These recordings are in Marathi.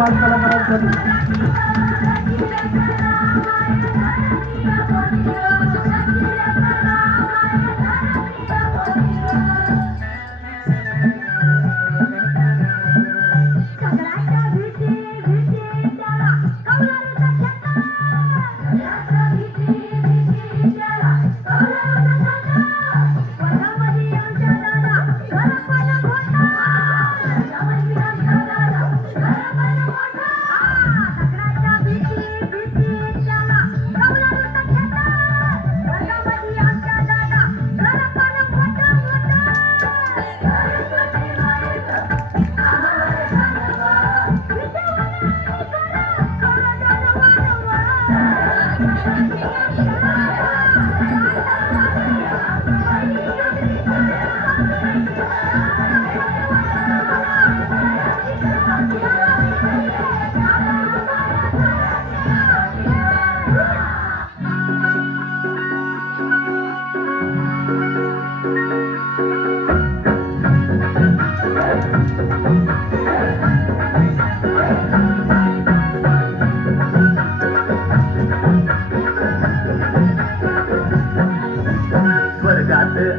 पाच कलाकारांसाठी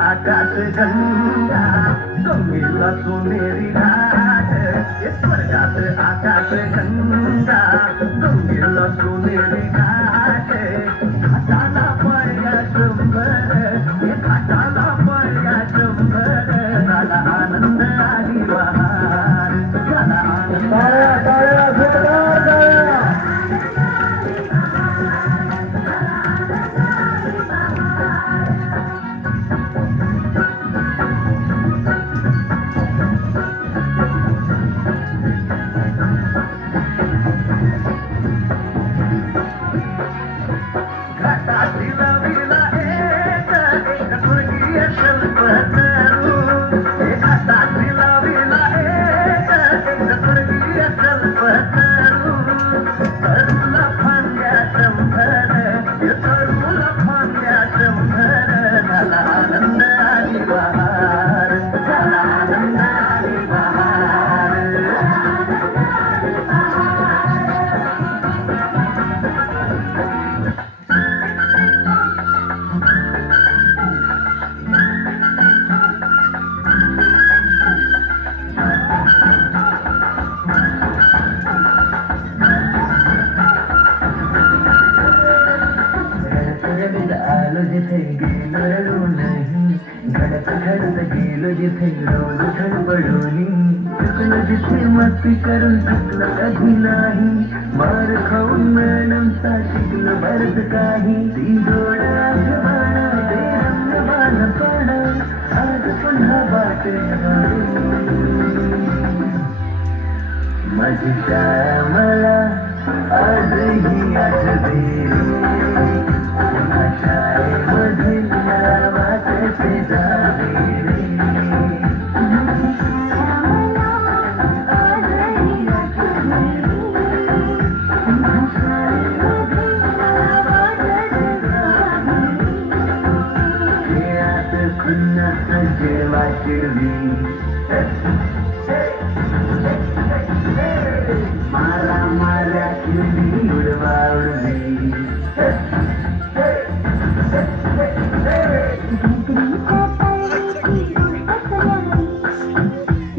आकाश गंगा गंगेला सोनेरी घाट स्वर्गात आकाश गंगा गंगेला सोनेरी घाट घाटाला पळ्या शंभर घाटाला पळ्या शंभर झाला आनंद आणि बहार झाला आनंद मस्ती करून चुकलं कधी नाही मार खाऊन मॅडमचा शिकलं बरंच काही ती डोळ्यात बाणा ते रंगबाण पाडा आज पुन्हा बाटे माझी शाळा मला आजही आठवते पुन्हा शाळेमध्ये नावाचे जावे मारा मारा किल्ली उडवा उडवी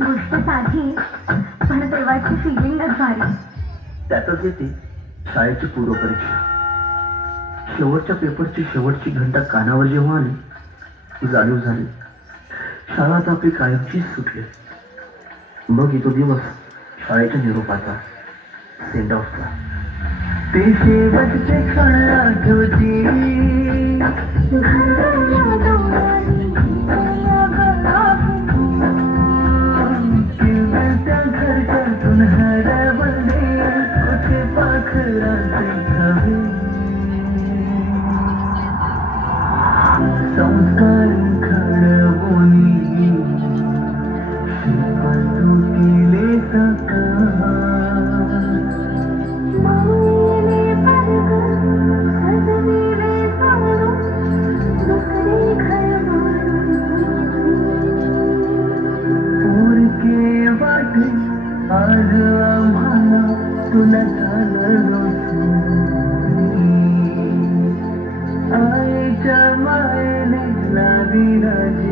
गोष्ट साधी पण तेव्हाची फिलिंगच भारी. त्यातच येते शाळेची पूर्वपरीक्षा. शेवटच्या पेपरची शेवटची घंटा कानावर जेव्हा आली ती जाणीव झाली शाळा आता आपली कायमचीच सुटली. मग येतो दिवस शाळेच्या निरोपाचा, सेंड ऑफचा. ते शेवटचे क्षण आठवती त्या घरच्यातून हरवले कुठे पाखराचे घावे. संस्कार घडवून शिकवू केले सकाळ. आज आम्हाला आईच्या मायेने लावी राजी